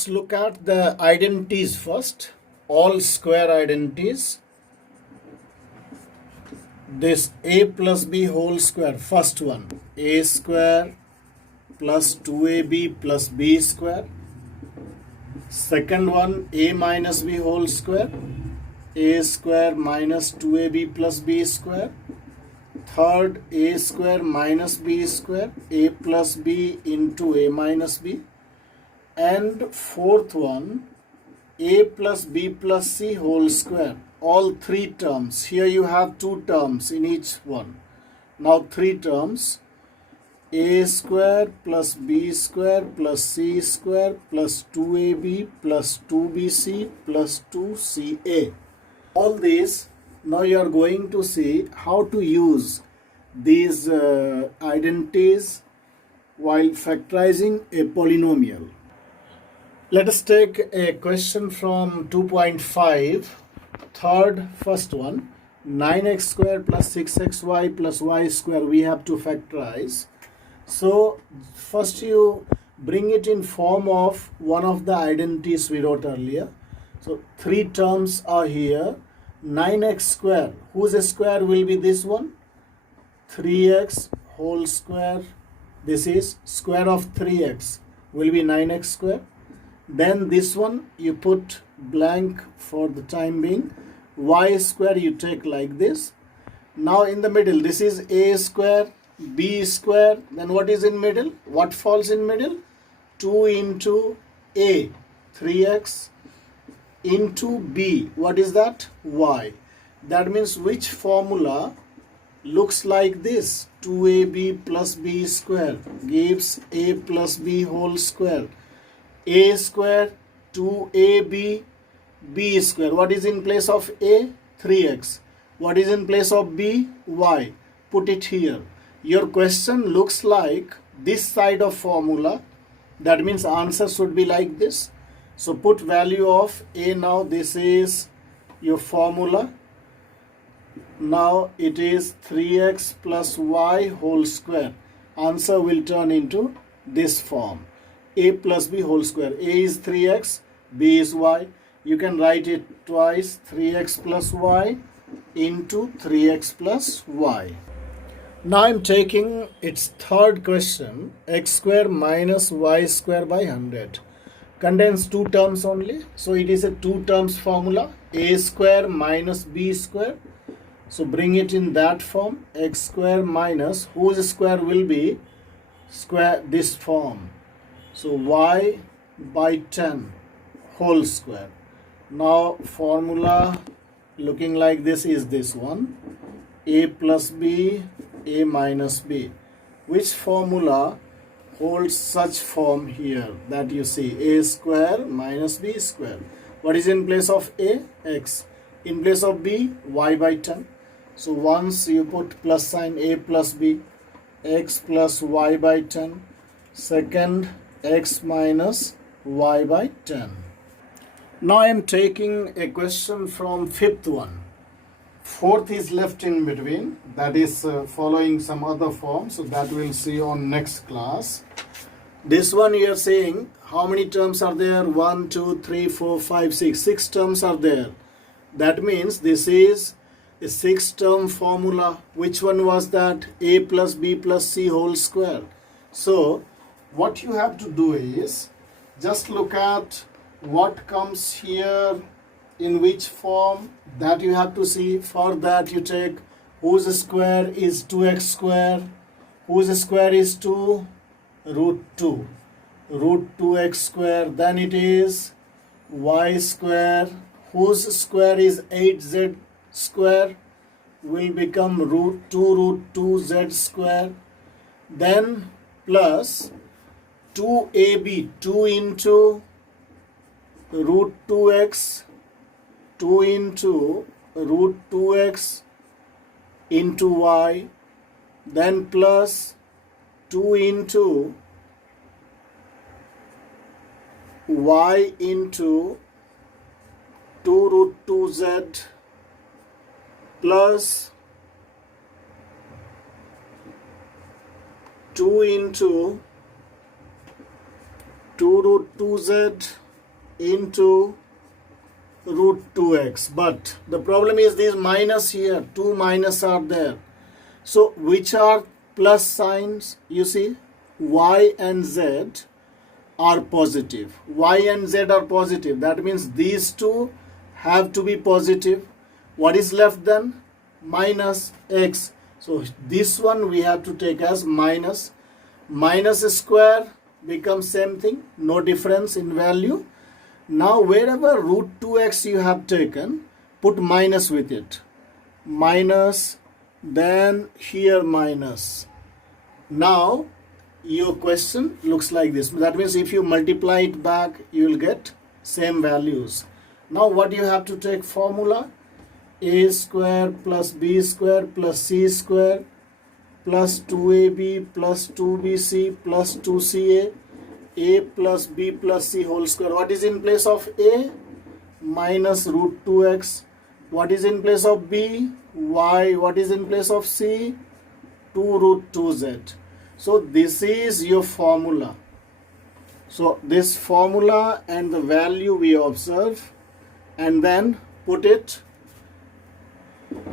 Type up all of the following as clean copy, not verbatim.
let's look at the identities first. All square identities. This a plus b whole square, first one, a square plus 2ab plus b square. Second one, a minus b whole square, a square minus 2ab plus b square. Third, a square minus b square, a plus b into a minus b. And fourth one, a plus b plus c whole square. All three terms. Here you have two terms in each one. Now three terms. A square plus b square plus c square plus 2ab plus 2bc plus 2ca. All these, now you are going to see how to use these identities while factorizing a polynomial. Let us take a question from 2.5. Third, first one, 9x square plus 6xy plus y square we have to factorize. So first you bring it in form of one of the identities we wrote earlier. So three terms are here. 9x square, whose square will be this one? 3x whole square. This is square of 3x will be 9x square. Then this one you put blank for the time being. Y square you take like this. Now in the middle, this is a square, b square. Then what is in middle? What falls in middle? 2 into a, 3x, into b. What is that? Y. That means which formula looks like this? 2ab plus b square gives a plus b whole square. A square, 2ab, b square. What is in place of a? 3x. What is in place of b? Y. Put it here. Your question looks like this side of formula. That means answer should be like this. So put value of a now. This is your formula. Now it is 3x plus y whole square. Answer will turn into this form. A plus b whole square. A is 3x, b is y. You can write it twice, 3x plus y into 3x plus y. Now I'm taking its third question. X square minus y square by 100. Contains two terms only. So it is a two terms formula. A square minus b square. So bring it in that form. X square minus, whose square will be square, this form. So y by 10 whole square. Now formula looking like this is this one. A plus b, a minus b. Which formula holds such form here that you see? A square minus b square. What is in place of a? X. In place of b, y by 10. So once you put plus sign, a plus b, x plus y by 10. Second, x minus y by 10. Now I am taking a question from fifth one. Fourth is left in between. That is following some other form. So that we'll see on next class. This one you are saying how many terms are there? 1, 2, 3, 4, 5, 6. 6 terms are there. That means this is a 6-term formula. Which one was that? A plus b plus c whole square. So what you have to do is just look at what comes here in which form, that you have to see. For that you take whose square is 2x square, whose square is 2, root 2, root 2x square. Then it is y square, whose square is 8z square, will become root 2 root 2z square. Then plus 2ab, 2 into root 2x, 2 into root 2x into y. Then plus 2 into y into 2 root 2z plus 2 into 2 root 2z into root 2x. But the problem is this minus here, two minus are there. So which are plus signs? You see, y and z are positive. Y and z are positive. That means these two have to be positive. What is left then? Minus x. So this one we have to take as minus. Minus square becomes same thing, no difference in value. Now wherever root 2x you have taken, put minus with it. Minus, then here minus. Now your question looks like this. That means if you multiply it back, you will get same values. Now what you have to take formula? A square plus b square plus c square plus 2ab plus 2bc plus 2ca, a plus b plus c whole square. What is in place of a? Minus root 2x. What is in place of b? Y. What is in place of c? 2 root 2z. So this is your formula. So this formula and the value we observe and then put it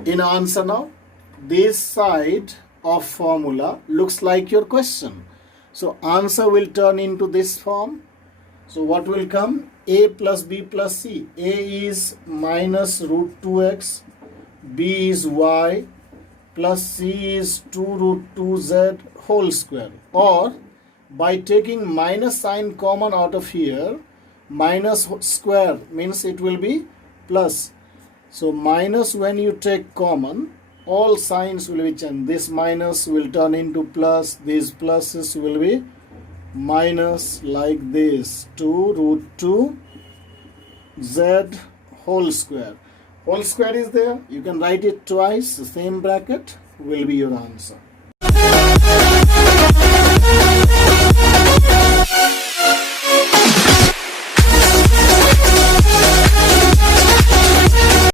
in answer now. This side of formula looks like your question. So answer will turn into this form. So what will come? A plus b plus c. A is minus root 2x. B is y. Plus c is 2 root 2z whole square. Or by taking minus sign common out of here, minus square means it will be plus. So minus, when you take common, all signs will be changed. This minus will turn into plus. These pluses will be minus, like this. 2 root 2 z whole square. Whole square is there. You can write it twice. The same bracket will be your answer.